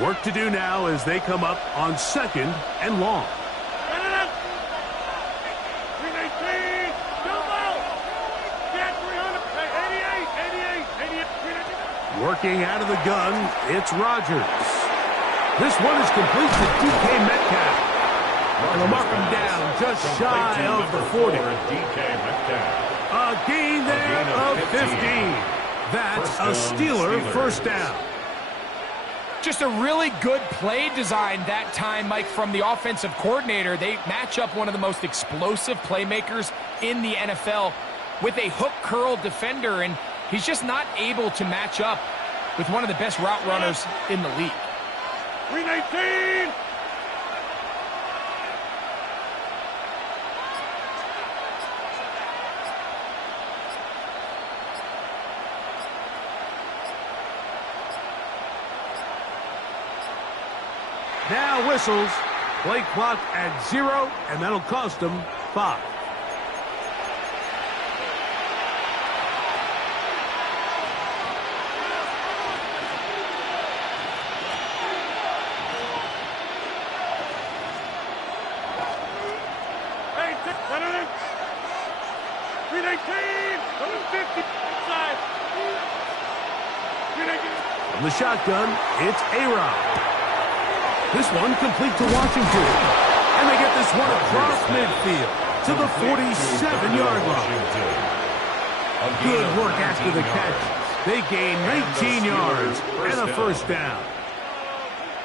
Work to do now as they come up on 2nd and long. Working out of the gun, it's Rodgers. This one is complete to DK Metcalf. And they'll mark him down just shy of the 40. A gain there of 15. That's a Steeler first down. Just a really good play design that time, Mike, from the offensive coordinator. They match up one of the most explosive playmakers in the NFL with a hook curl defender, and he's just not able to match up with one of the best route runners in the league. 319! Now whistles. Play clock at 0, and that'll cost them 5. From the shotgun, it's A-Rod. This one complete to Washington. And they get this one across midfield to the 47-yard line. Good work after the catch. They gain 19 yards and a first down.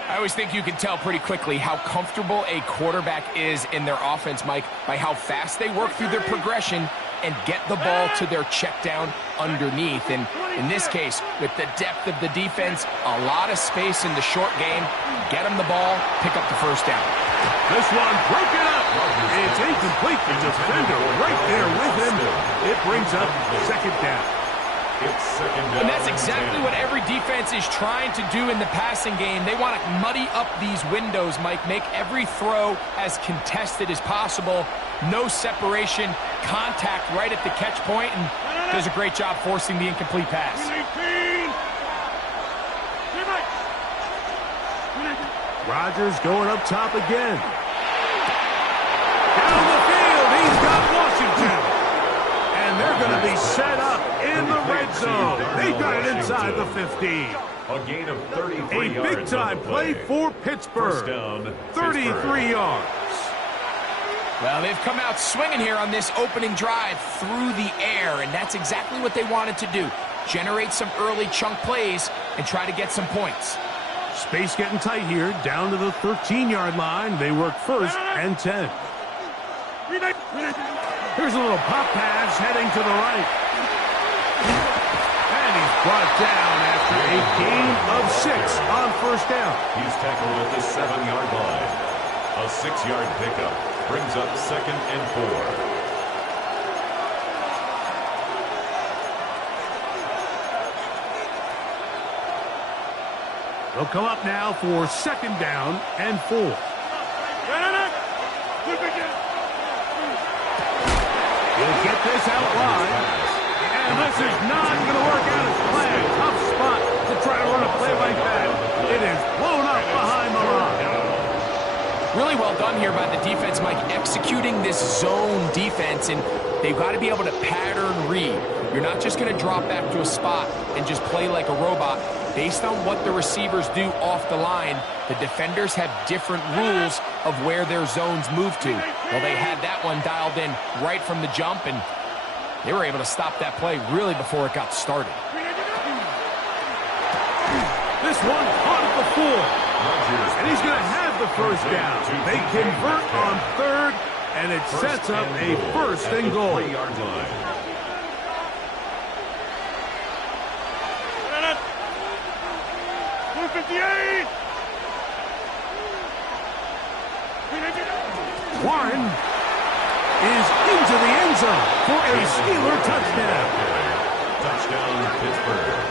I always think you can tell pretty quickly how comfortable a quarterback is in their offense, Mike, by how fast they work through their progression and get the ball to their check down underneath. And in this case, with the depth of the defense, a lot of space in the short game, get them the ball, pick up the first down. This one broken up. It's incomplete. The defender right there with him. It brings up second down. And that's exactly what every defense is trying to do in the passing game. They want to muddy up these windows, Mike, make every throw as contested as possible. No separation, contact right at the catch point, and does a great job forcing the incomplete pass. Rodgers going up top again. Down the field, he's got Washington. And they're going to be set up in the red zone. They got it inside the 15. A gain of 33 yards. A big-time play for Pittsburgh. 33 yards. Well, they've come out swinging here on this opening drive through the air, and that's exactly what they wanted to do. Generate some early chunk plays and try to get some points. Space getting tight here, down to the 13-yard line. They work 1st and 10. Here's a little pop pass heading to the right. And he's brought down after a gain of 6 on first down. He's tackled at the 7-yard line. A 6-yard pickup brings up 2nd and 4. They'll come up now for 2nd down and 4. He'll get this out wide. And this is not going to work out as planned. Tough spot to try to run a play like that. It is blown up behind the line. Really well done here by the defense, Mike, executing this zone defense, and they've got to be able to pattern read. You're not just going to drop back to a spot and just play like a robot. Based on what the receivers do off the line, the defenders have different rules of where their zones move to. Well, they had that one dialed in right from the jump, and they were able to stop that play really before it got started. This one caught at the 4. And he's going to have the first down. They convert on 3rd, and it sets up a 1st and goal. 3-yard line. Warren is into the end zone for a Steeler touchdown. Touchdown, Pittsburgh.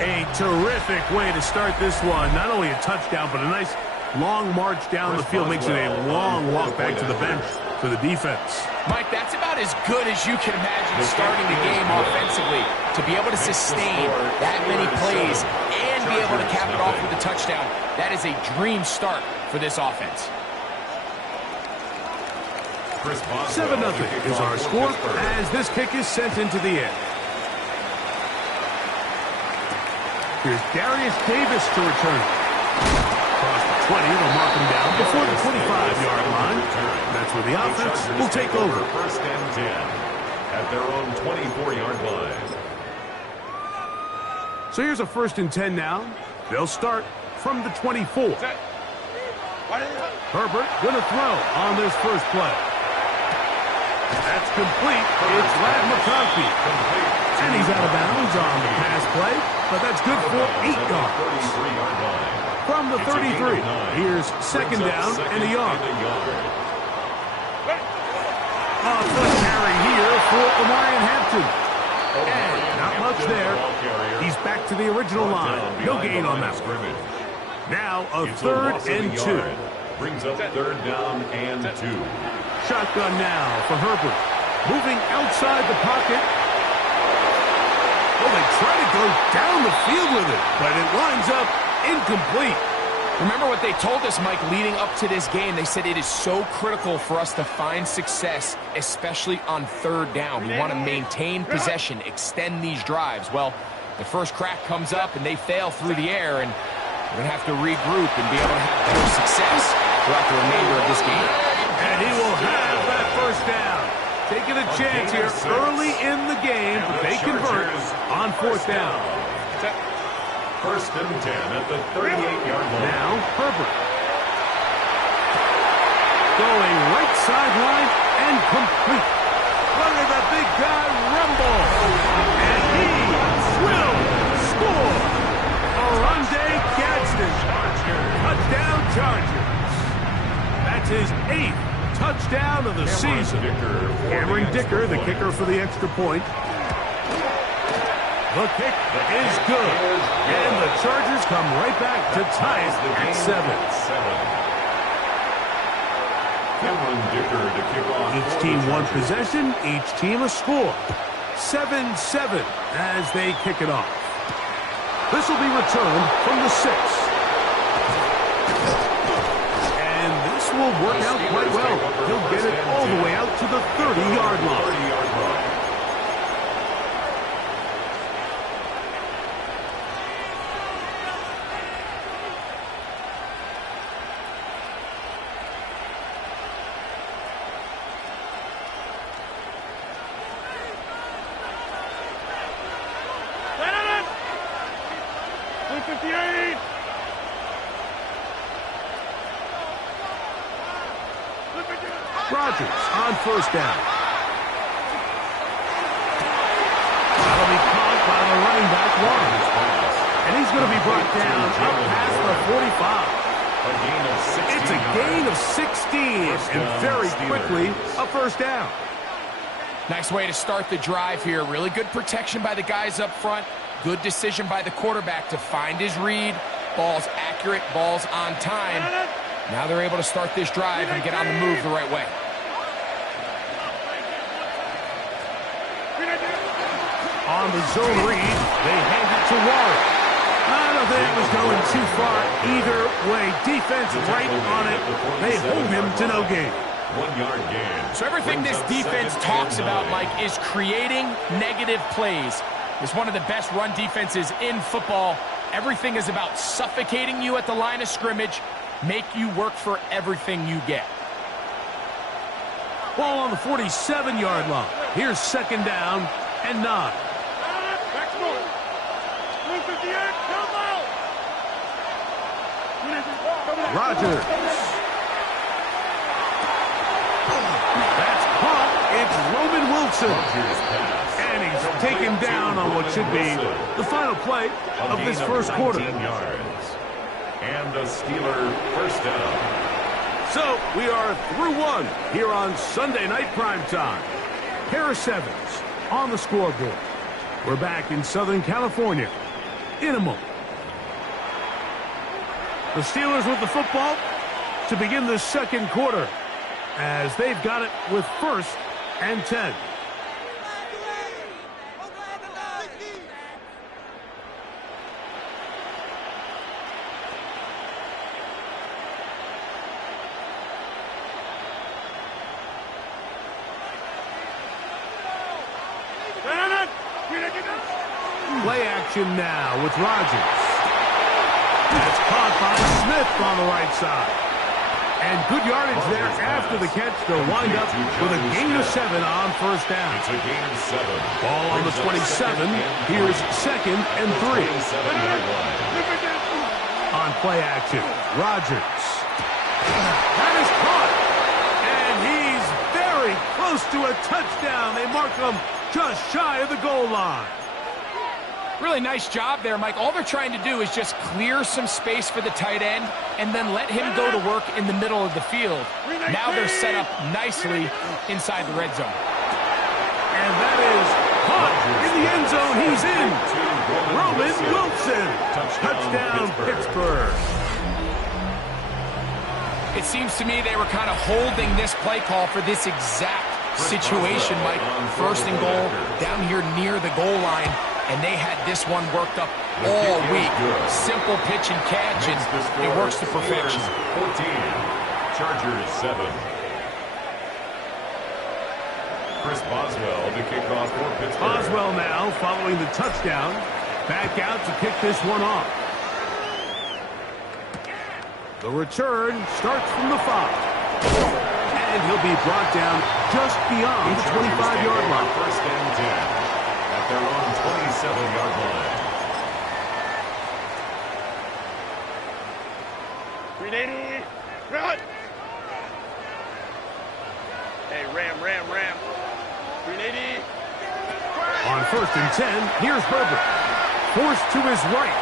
A terrific way to start this one. Not only a touchdown, but a nice long march down the field. Makes it a long walk back to the bench for the defense. Mike, that's about as good as you can imagine starting the game offensively. to be able to sustain that many plays and be able to cap it off with a touchdown, that is a dream start for this offense. 7-0 is our score as this kick is sent into the air. Here's Darius Davis to return. Across the 20, they'll mark him down before the 25-yard line. That's where the offense will take over. First and 10 at their own 24-yard line. So here's a 1st and 10 now. They'll start from the 24. Herbert going to throw on this first play. That's complete. It's Ladd McConkey. And he's out of bounds on the pass play, but that's good for 8 yards. From the 33, here's 2nd down and a yard. Foot carry here for Omarion Hampton. And not much there. He's back to the original line. No gain on that one. Now a 3rd and 2. Brings up 3rd down and 2. Shotgun now for Herbert. Moving outside the pocket. Oh, they try to go down the field with it, but it winds up incomplete. Remember what they told us, Mike, leading up to this game. They said it is so critical for us to find success, especially on 3rd down. We want to maintain possession, extend these drives. Well, the first crack comes up, and they fail through the air, and we're going to have to regroup and be able to have better success throughout the remainder of this game. And he will have that 1st down. Taking a chance here early in the game, but they convert on 4th down. 1st and 10 at the 38-yard line. Now, Herbert. Going right sideline and complete. Look at that big guy rumble. And he will score. Oronde Gadsden. Touchdown Chargers. That's his 8th touchdown of the season. Cameron Dicker, the kicker for the extra point. The kick is good. And the Chargers come right back to tie it at 7. Cameron Dicker to kick off. Each team one possession, each team a score. 7-7 as they kick it off. This will be returned from the 6. And this will work out quite well. He'll get it all the way out to the 30-yard line. Rodgers on 1st down. That'll be caught by the running back, Warren. And he's going to be brought down up past the 45. It's a gain of 16, and very quickly a 1st down. Nice way to start the drive here. Really good protection by the guys up front. Good decision by the quarterback to find his read. Ball's accurate, ball's on time. Now they're able to start this drive and get on the move the right way. On the zone read, they hand it to Warren. I don't think it was going too far either way. Defense right on it. They hold him to no gain. 1-yard gain. So everything this defense talks about, Mike, is creating negative plays. It's one of the best run defenses in football. Everything is about suffocating you at the line of scrimmage, make you work for everything you get. Ball on the 47-yard line. Here's 2nd down and 9. Rodgers. That's caught. It's Roman Wilson. And he's taken down on what should be the final play of this first quarter. And a Steeler 1st down. So we are through 1 here on Sunday Night Primetime. Harris Evans on the scoreboard. We're back in Southern California in a moment. The Steelers with the football to begin the 2nd quarter as they've got it with 1st and 10. play action now with Rodgers. That's caught by Smith on the right side. And good yardage there after the catch. They'll wind up with a gain of 7 on first down. It's a gain of 7. Ball on the 27. Here's 2nd and 3. On play action, Rodgers. That is caught. And he's very close to a touchdown. They mark him just shy of the goal line. Really nice job there, Mike. All they're trying to do is just clear some space for the tight end and then let him go to work in the middle of the field. Now they're set up nicely inside the red zone. And that is caught in the end zone. He's in. Roman Wilson. Touchdown, Pittsburgh. It seems to me they were kind of holding this play call for this exact situation, Mike. First and goal, down here near the goal line. And they had this one worked up all week. Simple pitch and catch, and it works to perfection. 14, Chargers 7. Chris Boswell to kick off for Pittsburgh. Boswell now following the touchdown. Back out to kick this one off. The return starts from the 5. And he'll be brought down just beyond the 25-yard line. First and 10. Their own 27-yard line. 380, run! Hey, ram. 380. On first and 10, here's Herbert. Forced to his right.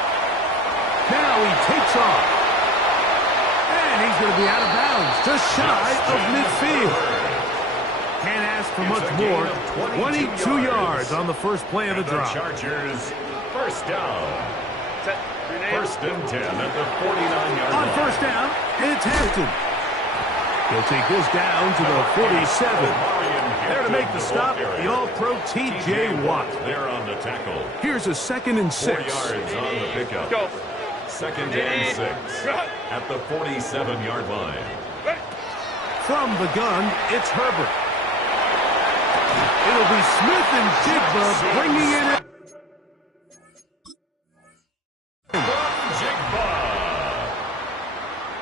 Now he takes off. And he's going to be out of bounds, just shy of midfield. Can't ask for much more. 22 yards on the first play of the drive. Chargers, first down. First and 10 at the 49-yard line. On first down, it's Hampton. He'll take this down to the 47. There to make the stop, the All-Pro T.J. Watt. There on the tackle. Here's a 2nd and 6. 4 yards on the pickup. Go. 2nd and 6 at the 47-yard line. From the gun, it's Herbert. It'll be Smith and Jigba bringing it in. Jigba.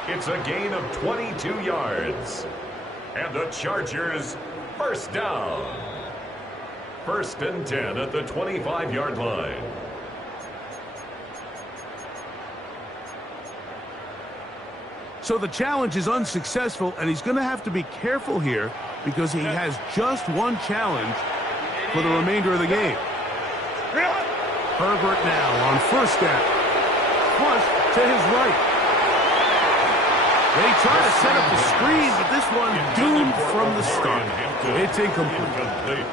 It's a gain of 22 yards. And the Chargers first down. First and 10 at the 25-yard line. So the challenge is unsuccessful, and he's going to have to be careful here because he has just one challenge for the remainder of the game. Herbert now on first down. Flush to his right. They try to set up the screen, but this one doomed from the start. It's incomplete.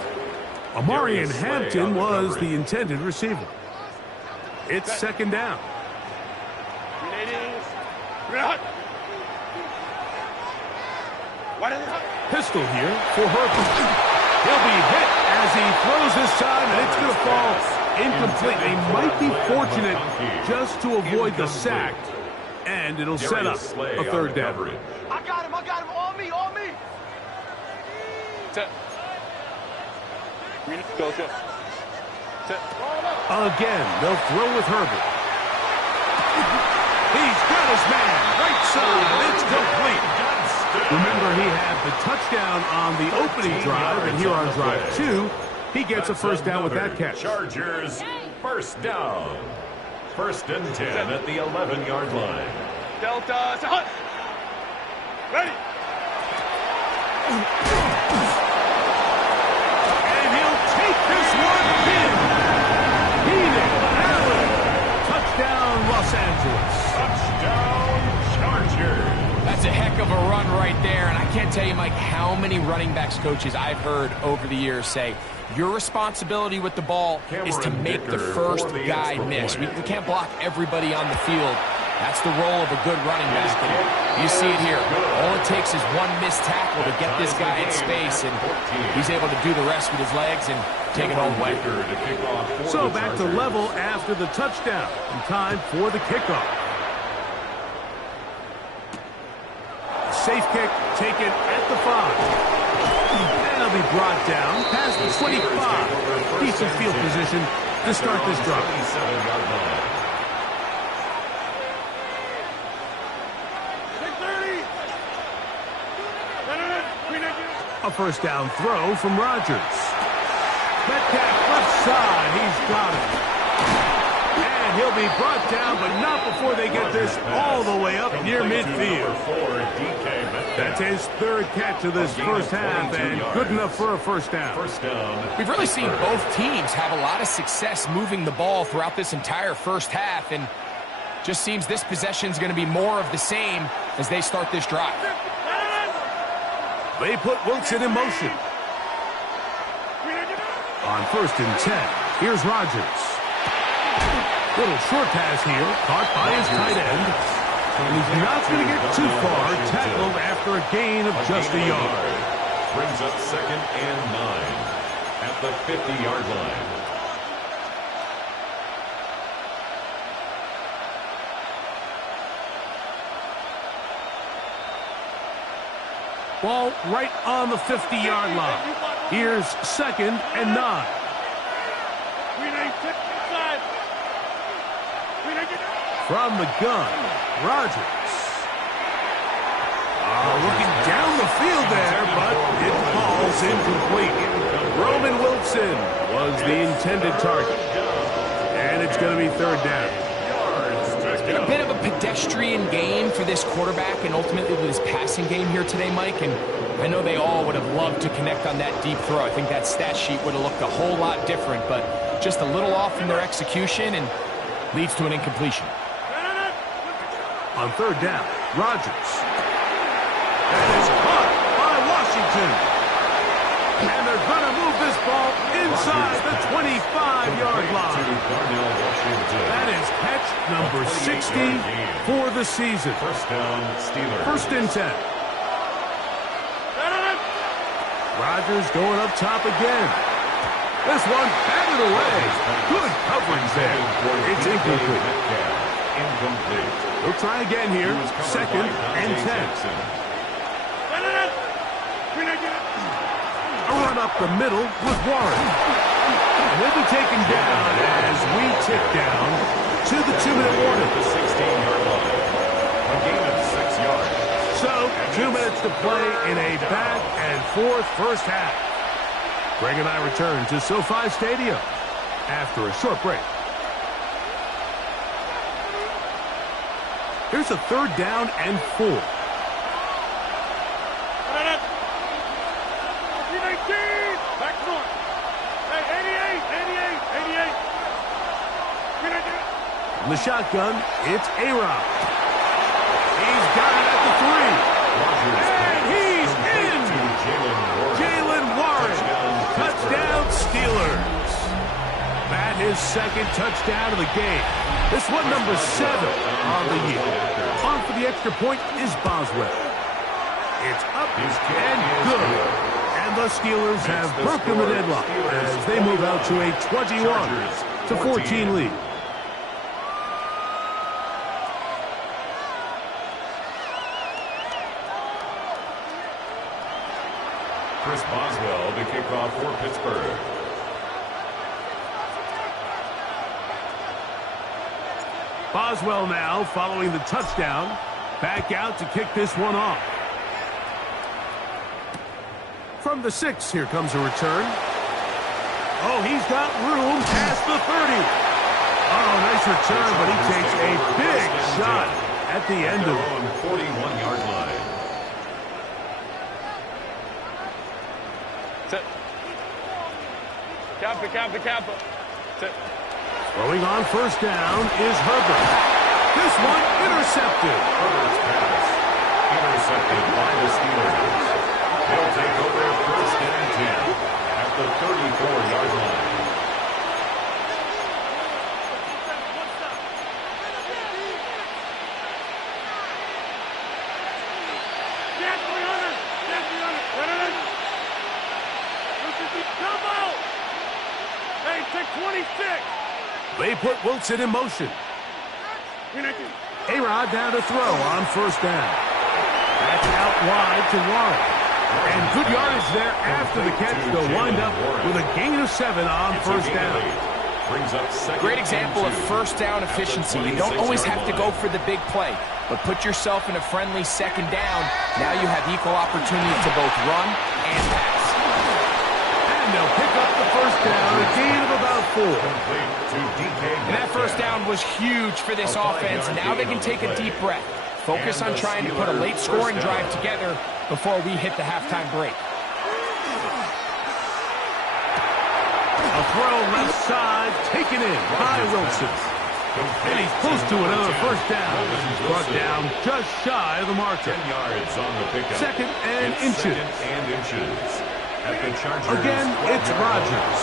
Amarian Hampton was the intended receiver. It's 2nd down. Pistol here for Herbert. He'll be hit as he throws this time, and it's going to fall incomplete. They might be fortunate just to avoid the sack, and it'll set up a 3rd down. I got him, on me. Go. Again, they'll throw with Herbert. He's got his man, right side, it's complete. Remember, he had the touchdown on the opening drive, and here on drive 2, he gets a first down with that catch. Chargers, first down. First and 10 at the 11-yard line. Delta, Hunt. Ready. And he'll take this one in. Keenan Allen. Touchdown, Los Angeles. Touchdown, Chargers. That's a heck of a run right there, and I can't tell you, Mike, how many running backs coaches I've heard over the years say, your responsibility with the ball is to make the first guy miss. We can't block everybody on the field. That's the role of a good running back. And you see it here. All it takes is one missed tackle to get this guy in space, and he's able to do the rest with his legs and take it all the way. So back to level after the touchdown, and time for the kickoff. Safe kick taken at the 5. And he'll be brought down past the 25. Decent field position to start this drive. 27-yard line. A first down throw from Rodgers. Metcalf left side. He's got it. And he'll be brought down, but not before they get this all the way up near midfield. That's his third catch of this first half, and good enough for a first down. We've really seen both teams have a lot of success moving the ball throughout this entire first half, and just seems this possession is going to be more of the same as they start this drive. They put Wilson in motion. On 1st and 10, here's Rodgers. Little short pass here, caught by his tight end. And he's not going to get too far, tackled after a gain of just a yard. Brings up 2nd and 9 at the 50-yard line. Ball right on the 50-yard line. Here's 2nd and 9. From the gun, Rodgers. Looking down the field there, but it falls incomplete. Roman Wilson was the intended target. And it's going to be 3rd down. It's been a bit of a pedestrian game for this quarterback and ultimately with his passing game here today, Mike. And I know they all would have loved to connect on that deep throw. I think that stat sheet would have looked a whole lot different, but just a little off in their execution and leads to an incompletion. On 3rd down, Rodgers. That is caught by Washington. And they're going to move this ball inside the 25-yard line. That is catch number 60 for the season. First down, Steelers. 1st and 10. Rodgers going up top again. This one batted away. Good coverage there. It's incomplete. Incomplete. We'll try again here. 2nd and 10. A run up the middle with Warren. And he'll be taken down as we tick down to the 2-minute warning. The 16-yard line. A gain of 6 yards. So, 2 minutes to play in a back-and-forth first half. Greg and I return to SoFi Stadium after a short break. Here's a 3rd down and 4. In the shotgun, it's A-Rod. He's got it at the 3. And he's in! Jalen Warren. Touchdown Steelers. That is 2nd touchdown of the game. This one number 7 on the year. On for the extra point is Boswell. It's up and good. And the Steelers have broken the deadlock as they move out to a 21-14 lead. Chris Boswell to kick off for Pittsburgh. Boswell now following the touchdown. Back out to kick this one off. From the 6, here comes a return. Oh, he's got room past the 30. Oh, nice return, but he takes a big shot at the end of it. 41-yard line. Kappa. Throwing on 1st down is Herbert. This one intercepted. Herbert's pass intercepted by the Steelers. They'll take over 1st and 10 at the 34-yard line. Hey, take 26. They put Wilson in motion. A-Rod down to throw on 1st down. That's out wide to Warren. And good yardage there after the catch to wind up with a gain of 7 on 1st down. Brings up second. Great example of first down efficiency. You don't always have to go for the big play, but put yourself in a friendly second down. Now you have equal opportunity to both run and pass. And they'll pick up the first down, a gain of about 4. And that first down was huge for this offense. Now they can take a deep breath. Focus on trying to put a late scoring drive together before we hit the halftime break. A throw left side, taken in by Wilson. And he's close to another first down. He's brought down just shy of the marker. 10 yards on the pickup. Second and inches. At the Chargers. Again, it's Rodgers.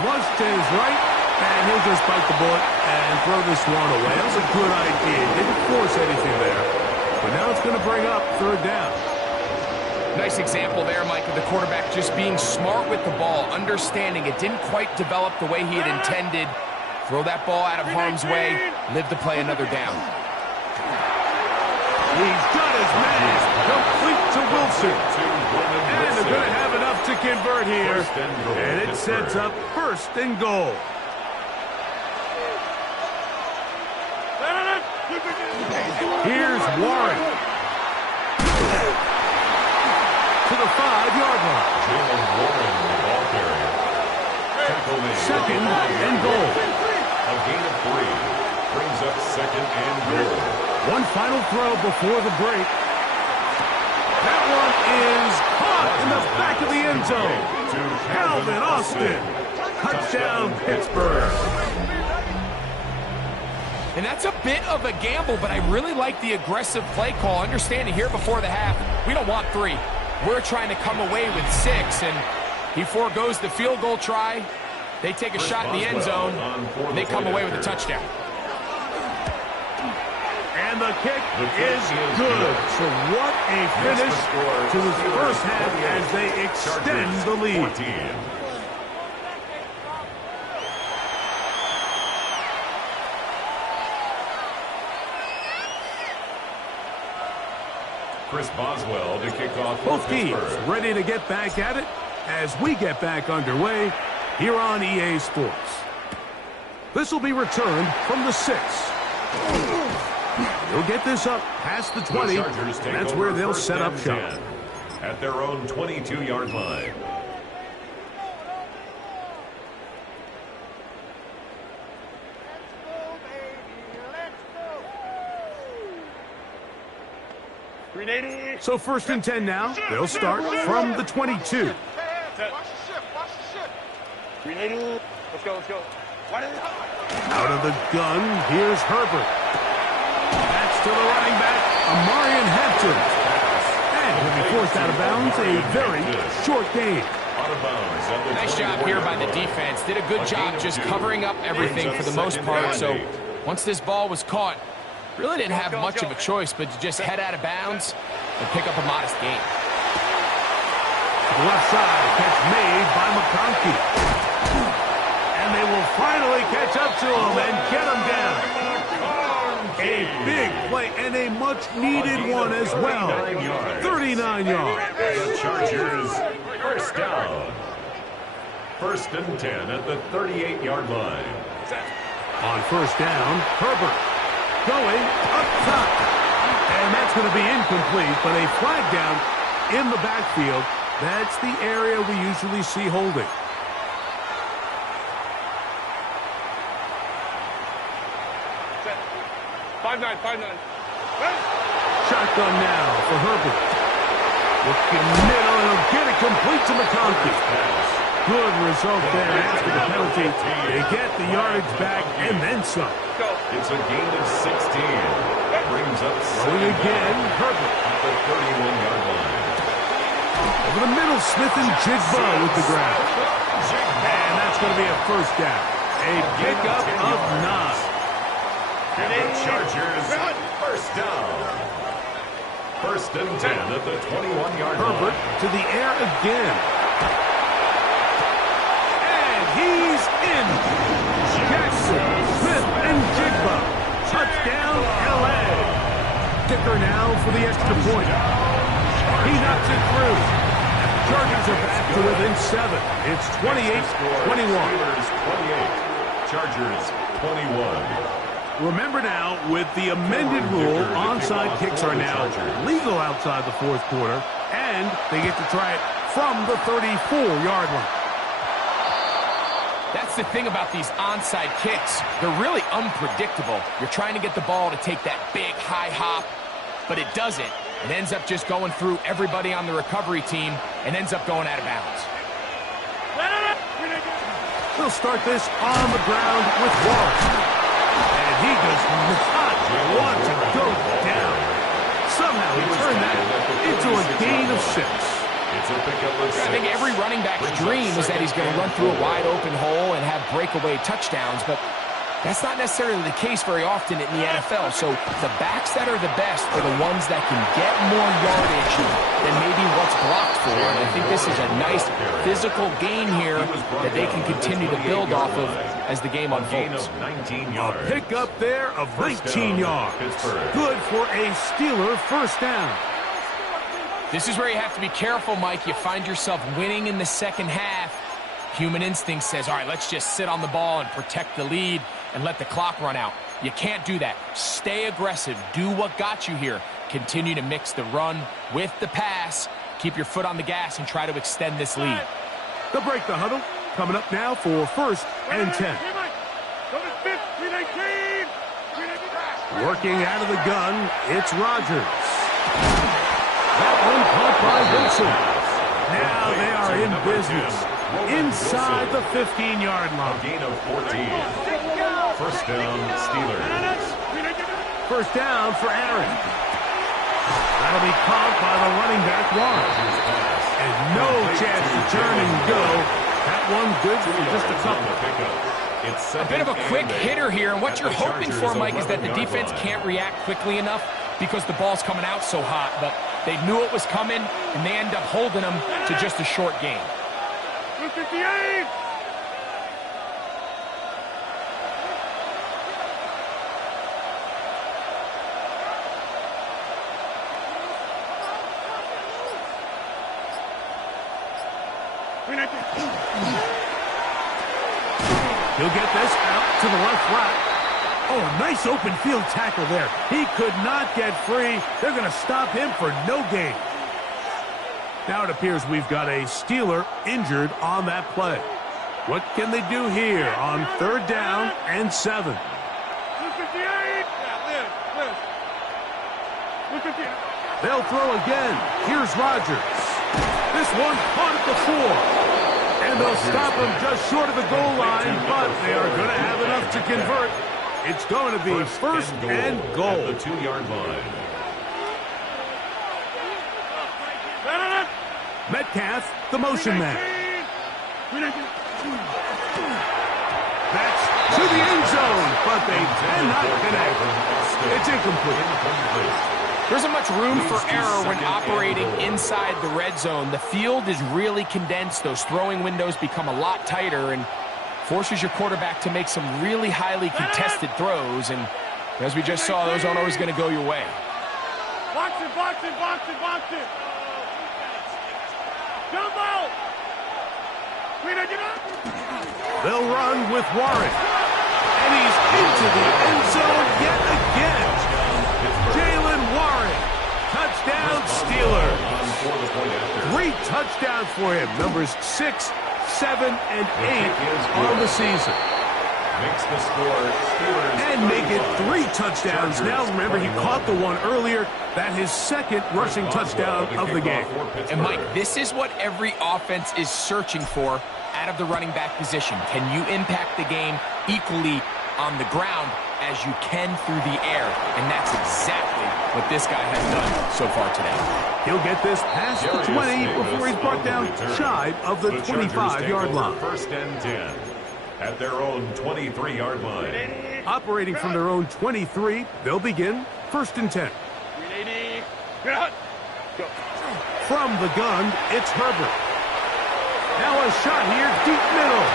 Flush to his right, and he'll just bite the bullet and throw this one away. That was a good idea. Didn't force anything there. But now it's going to bring up third down. Nice example there, Mike, of the quarterback just being smart with the ball, understanding it didn't quite develop the way he had intended. Throw that ball out of harm's way, live to play another down. He's got his man complete to Wilson. And they're going to have enough to convert here. And it sets up first and goal. Here's Warren. To the 5-yard line. Jalen Warren, the ball carrier. Second and goal. A gain of 3. Brings up second and goal. One final throw before the break. That one is caught in the back of the end zone. Calvin Austin. Touchdown, Pittsburgh. And that's a bit of a gamble, but I really like the aggressive play call. Understanding here before the half, we don't want 3. We're trying to come away with 6, and he forgoes the field goal try. They take a shot in the end zone, and they come away with a touchdown. And the kick is good. So what a finish to this first half as they extend the lead. Chris Boswell to kick off. Both teams ready to get back at it as we get back underway here on EA Sports. This will be returned from the 6. They'll get this up past the 20, and that's where they'll set up shop. At their own 22-yard line. So first and 10 now. They'll start from the 22. Watch the shift. Watch the shift. Let's go. Let's go. Out of the gun, here's Herbert. That's to the running back, Amarian Hampton. And he'll be forced out of bounds, a very short game. Nice job here by the defense. Did a good job just covering up everything for the most part. So once this ball was caught, really didn't have much of a choice but to just head out of bounds and pick up a modest gain. The left side, catch made by McConkey. And they will finally catch up to him and get him down. A big play and a much-needed one as well. 39 yards. The Chargers first down. First and 10 at the 38-yard line. On first down, Herbert going up top. And that's going to be incomplete, but a flag down in the backfield. That's the area we usually see holding. Set. 5-9. Shotgun now for Herbert. Looking middle, and he'll get it complete to McConkey. Good result there after the penalty. They get the yardage back and then some. It's a gain of 16. Brings up throwing again, Herbert. At the 31-yard line. Over the middle, Smith and Jigba with the grab. And that's going to be a first down. A pickup of 9. And the Chargers first down. First and 10 at the 21-yard line. Herbert to the air again. And he's in. Jackson, Smith, and Jigba. Touchdown, L.A. Kicker now for the extra point. He knocks it through. And the Chargers are back to within 7. It's 28-21. Chargers 21. Remember now, with the amended rule, onside kicks are now legal outside the fourth quarter, and they get to try it from the 34-yard line. That's the thing about these onside kicks. They're really unpredictable. You're trying to get the ball to take that big high hop, but it doesn't. It ends up just going through everybody on the recovery team and ends up going out of bounds. They'll start this on the ground with Warren. And he does not want to go down. Somehow he turned that into a gain of 6. It's a pickup of 6. I think every running back's dream is that he's going to run through a wide open hole and have breakaway touchdowns, but that's not necessarily the case very often in the NFL. So the backs that are the best are the ones that can get more yardage than maybe what's blocked for. And I think this is a nice physical gain here that they can continue to build off of as the game unfolds. A pickup there of 19 yards. Good for a Steeler first down. This is where you have to be careful, Mike. You find yourself winning in the second half. Human instinct says, all right, let's just sit on the ball and protect the lead and let the clock run out. You can't do that. Stay aggressive. Do what got you here. Continue to mix the run with the pass. Keep your foot on the gas and try to extend this lead. They'll break the huddle. Coming up now for 1st and 10. Working out of the gun, it's Rodgers. That one caught by Wilson. Now they are in business. Inside the 15-yard line. Gain of 14. First down, Steelers. First down for Aaron. That'll be caught by the running back, Warren. And no chance to turn and go. That one good for just a couple. A bit of a quick hitter here, and what you're hoping for, Mike, is that the defense can't react quickly enough because the ball's coming out so hot. But they knew it was coming, and they end up holding them to just a short gain. 58! He'll get this out to the left flat. Oh, nice open field tackle there. He could not get free. They're going to stop him for no gain. Now it appears we've got a Steeler injured on that play. What can they do here on 3rd down and 7? They'll throw again. Here's Rodgers. This one caught at the 4. And they'll stop him just short of the goal line, but they are going to have enough to convert. It's going to be first and goal. At the 2-yard line. Metcalf, the motion man. That's to the end zone, but they cannot connect. It's incomplete. There isn't much room for error when operating inside the red zone. The field is really condensed. Those throwing windows become a lot tighter and forces your quarterback to make some really highly contested throws. And as we just saw, those aren't always going to go your way. Box it, box it, box it, box it. Jump out. They'll run with Warren. And he's into the end zone yet again. Jalen Warren. Touchdown Steelers. 3 touchdowns for him. Numbers 6, 7, and 8 on the season. Makes the score Steelers. And make it 3 touchdowns. Now remember, he caught the one earlier. That his 2nd rushing touchdown of the game. And Mike, this is what every offense is searching for out of the running back position. Can you impact the game equally on the ground as you can through the air? And that's exactly what this guy has done so far today. He'll get this past the 20 before he's brought down shy of the 25-yard line. First and 10 at their own 23-yard line. Operating from their own 23, they'll begin 1st and 10. From the gun, it's Herbert. Now a shot here, deep middle.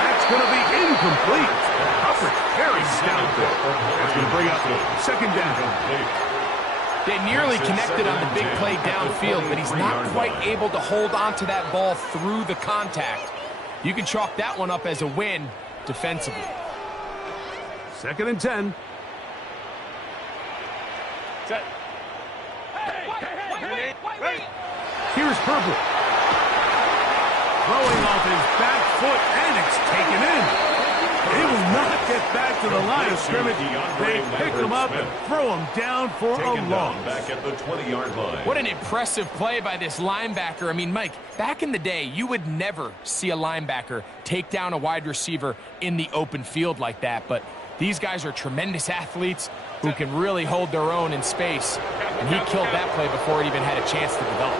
That's going to be incomplete. Hubbard carries downfield. That's going to bring up 2nd down. They nearly connected on the big play downfield, but he's not quite able to hold on to that ball through the contact. You can chalk that one up as a win, defensively. 2nd and 10. Set. Wait. Here's Herbert. Throwing off his back foot, and it's taken in. He will not get back to the line of scrimmage. They pick him up and throw him down for a loss. Back at the 20-yard line. What an impressive play by this linebacker. I mean, Mike, back in the day, you would never see a linebacker take down a wide receiver in the open field like that. But these guys are tremendous athletes who can really hold their own in space. And he killed that play before it even had a chance to develop.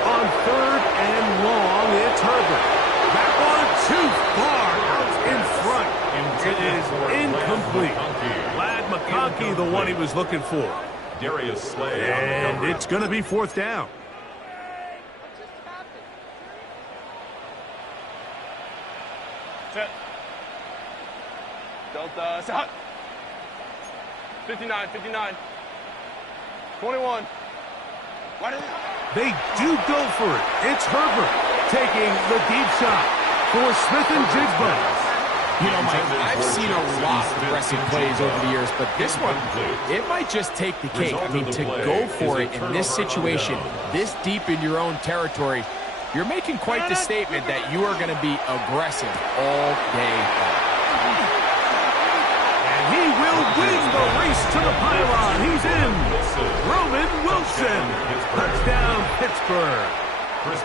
On 3rd and long, it's Herbert. That one too far out in front. It is incomplete. Ladd McConkey, the one he was looking for. Darius Slay. And it's going to be 4th down. Set. Delta. Set. 59. 21. They do go for it. It's Herbert taking the deep shot for Smith-Njigba. You know, Mike, I've seen a lot of aggressive plays over the years, but this one, it might just take the cake. I mean, to go for it in this situation, this deep in your own territory, you're making quite the statement that you are going to be aggressive all day long. And he will win the race to the pylon. He's in. Roman Wilson. Touchdown, Pittsburgh.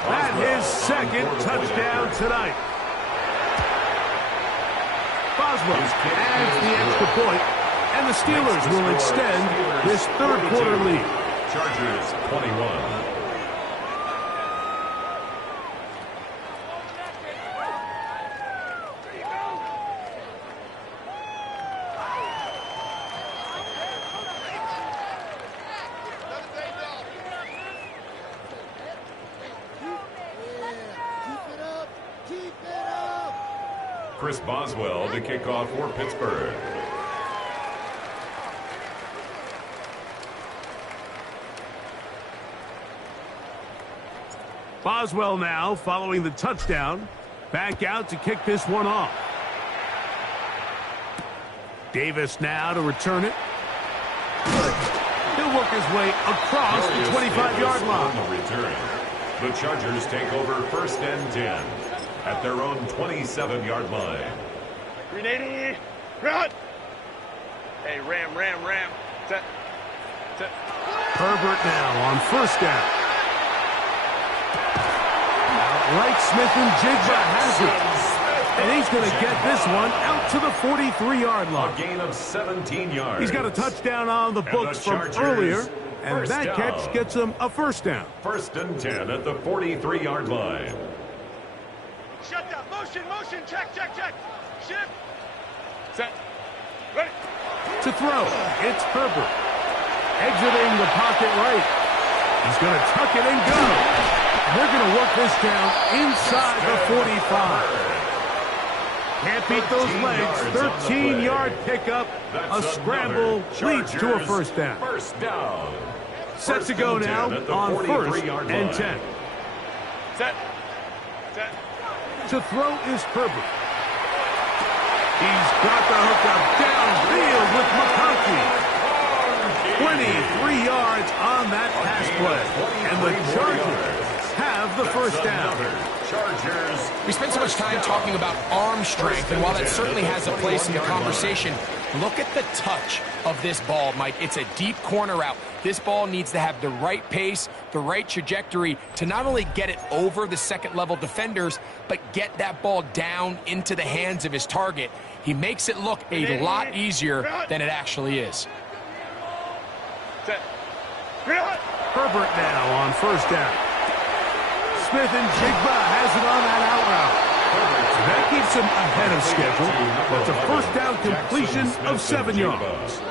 That his 2nd touchdown tonight. Boswell adds the extra point, and the Steelers will extend this 3rd quarter lead. Chargers 21. Chris Boswell to kick off for Pittsburgh. Boswell now following the touchdown. Back out to kick this one off. Davis now to return it. He'll work his way across the 25-yard line. The Chargers take over 1st and 10 at their own 27-yard line. 380. Run. Hey, ram. Set. Herbert now on 1st down. Outright Smith-Njigba has it. And he's going to get this one out to the 43-yard line. A gain of 17 yards. He's got a touchdown on the books from earlier, and that catch gets him a 1st down. 1st and 10 at the 43-yard line. Shut down. Motion. Check. Shift. Set. Ready. To throw, it's Herbert. Exiting the pocket right. He's going to tuck it and go. They're going to work this down inside the 45. Can't beat those legs. 13-yard pickup. A scramble leads to a 1st down. 1st down. Set to go now on 1st and 10. Set. To throw is Herbert. He's got the hookup downfield with McConkey. 23 yards on that pass play. And the Chargers have the 1st down. We spent so much time talking about arm strength, and while that certainly has a place in the conversation, look at the touch of this ball, Mike. It's a deep corner route. This ball needs to have the right pace, the right trajectory to not only get it over the 2nd-level defenders, but get that ball down into the hands of his target. He makes it look a lot easier than it actually is. Set. Herbert now on 1st down. Smith-Njigba has it on that out route. That keeps him ahead of schedule. That's a 1st down completion of 7 yards.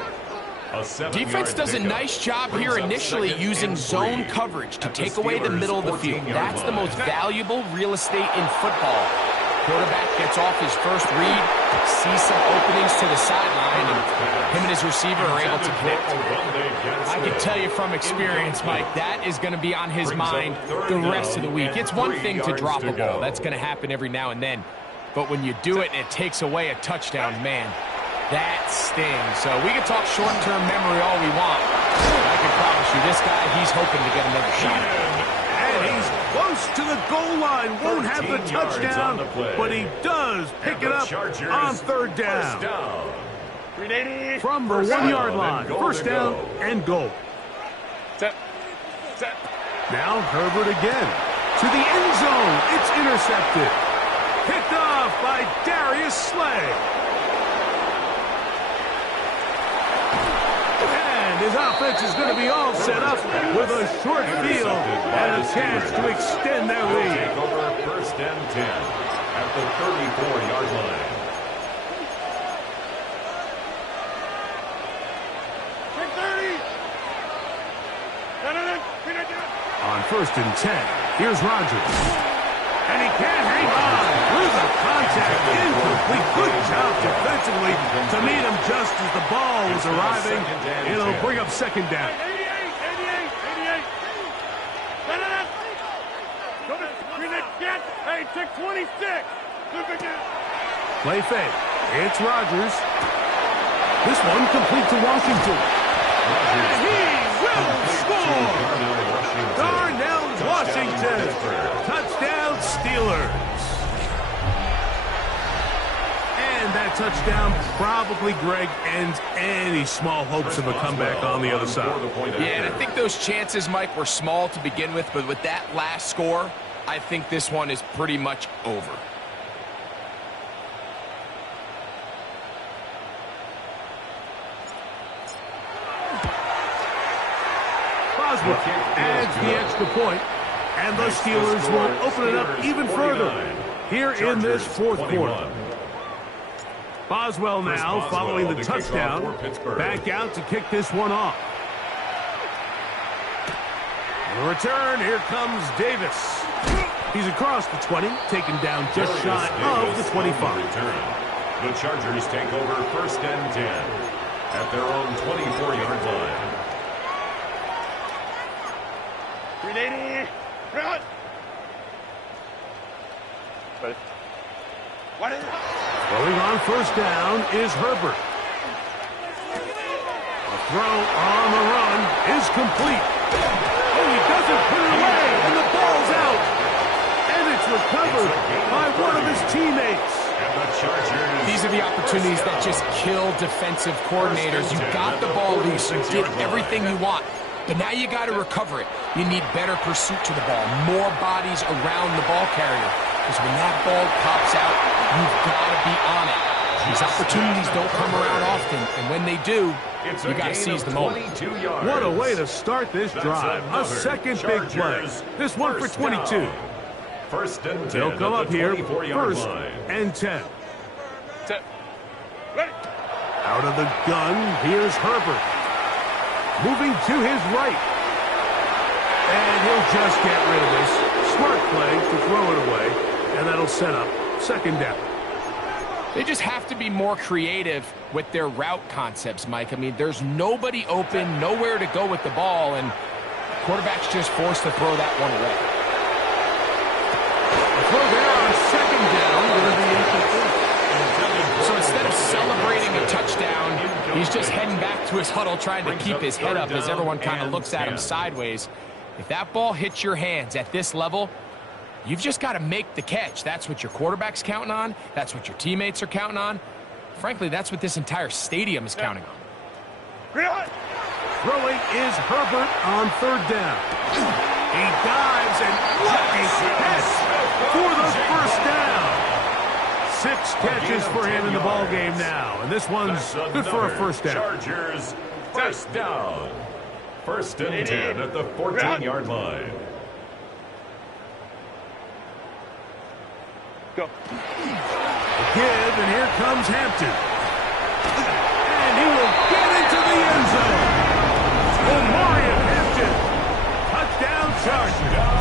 Defense does a nice job here initially using zone coverage to take away the middle of the field. That's the most valuable real estate in football. Quarterback gets off his first read, sees some openings to the sideline, and him and his receiver are able to connect. I can tell you from experience, Mike, that is going to be on his mind the rest of the week. It's one thing to drop a ball. That's going to happen every now and then. but when you do it and it takes away a touchdown, man, that stings. So we can talk short-term memory all we want. I can promise you, this guy, he's hoping to get another shot. And he's close to the goal line. Won't have the touchdown, but he does pick it up on third down. From the 1-yard line, first down and goal. Set. Now Herbert again. To the end zone. It's intercepted. Picked off by Darius Slay. And his offense is going to be all set up with a short field and a chance to extend their lead. Take over first and 10 at the 34-yard line. On first and 10, here's Rodgers. And he can't hang on through the contact. Incomplete. Good job defensively to meet him just as the ball was arriving. It'll bring up second down. 88. Hey, take 26. Play fake. It's Rodgers. This one complete to Washington. And he will score! Darnell Washington. Touchdown Steelers. And that touchdown probably, Greg, ends any small hopes of a comeback on the other side. Yeah, and I think those chances, Mike, were small to begin with, but with that last score, I think this one is pretty much over. Boswell adds the extra point, and the Steelers will open it up even further here in this fourth quarter. Boswell now, following the touchdown, back out to kick this one off. The return, here comes Davis. He's across the 20, taken down just shy of the 25. The Chargers take over first and 10 at their own 24-yard line. 380. Run. What is it? Going on first down is Herbert. A throw on the run is complete. Oh, he doesn't put it away, and the ball's out. And it's recovered by one of his teammates. These are the opportunities that just kill defensive coordinators. You got the ball loose. You did everything you want. But now you got to recover it. You need better pursuit to the ball, more bodies around the ball carrier. Because when that ball pops out, you've got to be on it. These opportunities don't come around often, and when they do, you got to seize the moment. What a way to start this drive. A second big play. This one for 22. First and 10. They'll come up here, first line. and 10. Ready. Out of the gun, here's Herbert. Moving to his right. And he'll just get rid of this. Smart play to throw it away, and that'll set up second down. They just have to be more creative with their route concepts, Mike. I mean, there's nobody open, nowhere to go with the ball, and the quarterback's just forced to throw that one away. Throw there on second down. Going to be incomplete. So instead of celebrating a touchdown, he's just heading back to his huddle trying to keep his head up as everyone kind of looks at him sideways. If that ball hits your hands at this level, you've just got to make the catch. That's what your quarterback's counting on. That's what your teammates are counting on. Frankly, that's what this entire stadium is counting on. Throwing is Herbert on third down. He dives, and what a catch for the first down. 6 catches for him in the ball game now, and this one's good for a first down. Chargers first down. First and 10 at the 14-yard line. Go. Give, and here comes Hampton. And he will get into the end zone. Omarion Hampton. Touchdown Chargers.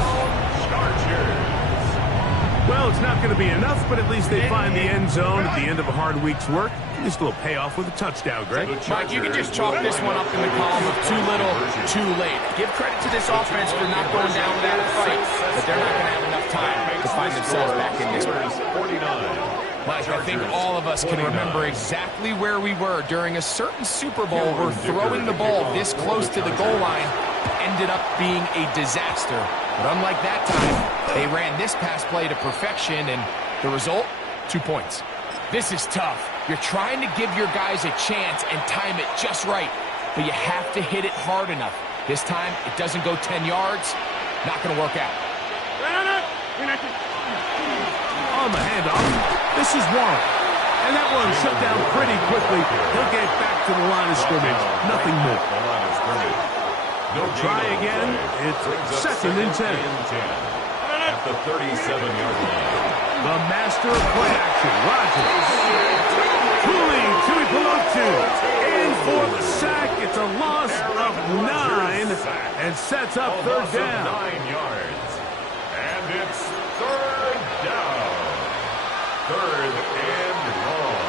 Well, it's not going to be enough, but at least they find the end zone at the end of a hard week's work. This will pay off with a touchdown, Greg. Mike, you can just chalk this one up in the column of too little, too late. Give credit to this offense for not going down without a fight, but they're not going to have enough time to find themselves back in this race. 49. Mike, I think all of us can remember exactly where we were during a certain Super Bowl where throwing the ball this close to the goal line ended up being a disaster. But unlike that time, they ran this pass play to perfection, and the result, 2 points. This is tough. You're trying to give your guys a chance and time it just right, but you have to hit it hard enough. This time, it doesn't go 10 yards. Not going to work out. On the handoff, this is Warren. And that one shut down pretty quickly. He'll get back to the line of scrimmage. Nothing more. Try again. It's 2nd and 10. At the 37-yard line. The master of play action, Rodgers. Tuli Tuipulotu in for the sack. It's a loss of 9 and sets up 3rd down. 9 yards. And it's 3rd down. 3rd and long.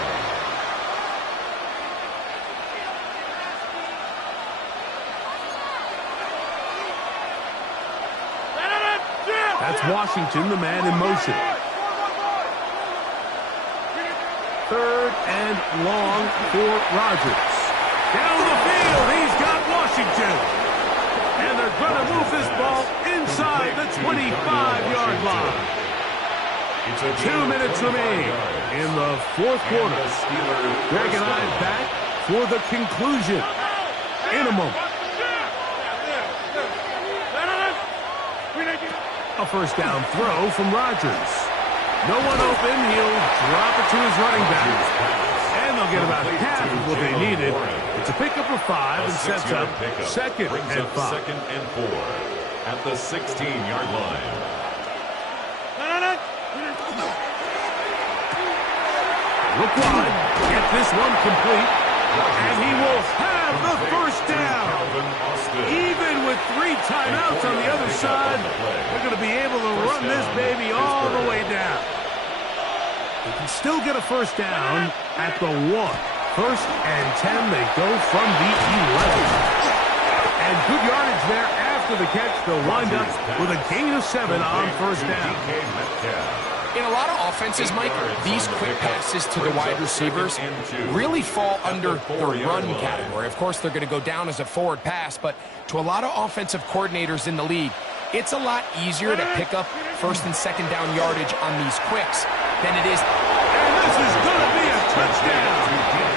That's Washington, the man in motion. 3rd and long for Rodgers. Down the field, he's got Washington. And they're going to move this ball inside the 25-yard line. 2 minutes remain in the 4th quarter. Greg and I back for the conclusion in a moment. A 1st down throw from Rodgers. No one open. He'll drop it to his running back. And they'll get about half of what they needed. It's a pickup of 5 and sets up 2nd and 5. 2nd and 4 at the 16-yard line. Look wide. Get this one complete. And he will have the 1st down. Even with 3 timeouts on the other side, they're going to be able to run this baby all the way down. They can still get a 1st down at the 1. 1st and 10, they go from the 11. And good yardage there after the catch. They'll wind up with a gain of 7 on 1st down. In a lot of offenses, Mike, these quick passes to the wide receivers really fall under the run category. Of course, they're going to go down as a forward pass, but to a lot of offensive coordinators in the league, it's a lot easier to pick up 1st and 2nd down yardage on these quicks than it is. And this is going to be a touchdown.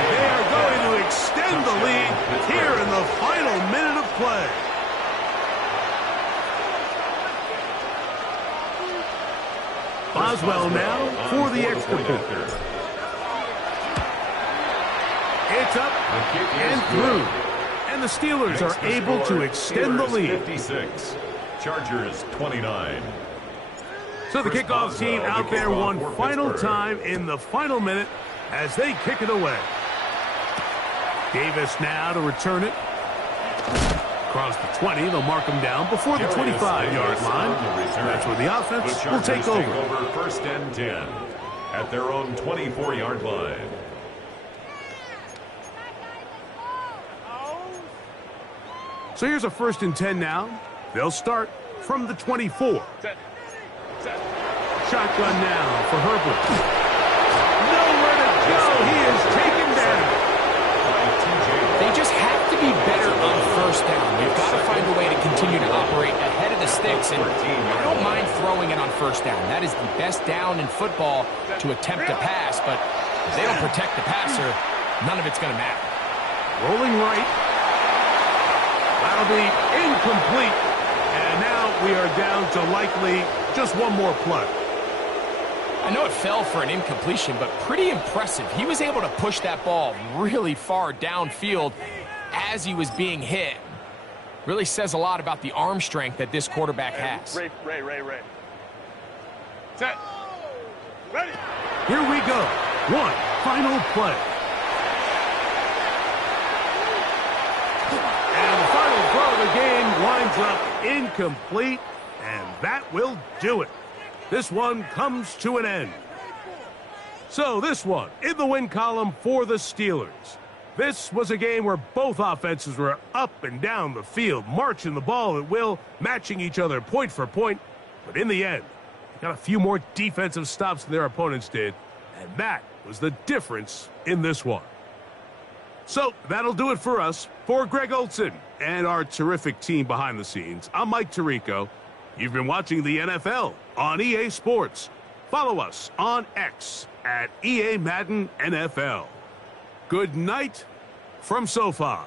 They are going to extend the lead here in the final minute of play. Boswell now for the extra point. It's up and through. And the Steelers are able to extend the lead. 56. Chargers 29. So the kickoff team out there one final time in the final minute as they kick it away. Davis now to return it. Across the 20, they'll mark him down before the 25-yard line. That's where the offense will take over. 1st and 10 at their own 24-yard line. So here's a 1st and 10 now. They'll start from the 24. Shotgun now for Herbert. Nowhere to go. He is taken down. They just have to be better on 1st down. You've got to find a way to continue to operate ahead of the sticks, and I don't mind throwing it on 1st down. That is the best down in football to attempt a pass, but if they don't protect the passer, none of it's going to matter. Rolling right. That'll be incomplete. And now we are down to likely just one more play. I know it fell for an incompletion, but pretty impressive. He was able to push that ball really far downfield as he was being hit. Really says a lot about the arm strength that this quarterback has. Ray. Set. Ready. Here we go. One final play. And the final throw of the game winds up incomplete, and that will do it. This one comes to an end. So this one in the win column for the Steelers. This was a game where both offenses were up and down the field, marching the ball at will, matching each other point for point. But in the end, they got a few more defensive stops than their opponents did, And that was the difference in this one. So that'll do it for us. For Greg Olson and our terrific team behind the scenes, I'm Mike Tirico. You've been watching the NFL on EA Sports. Follow us on X at EA Madden NFL. Good night from SoFi.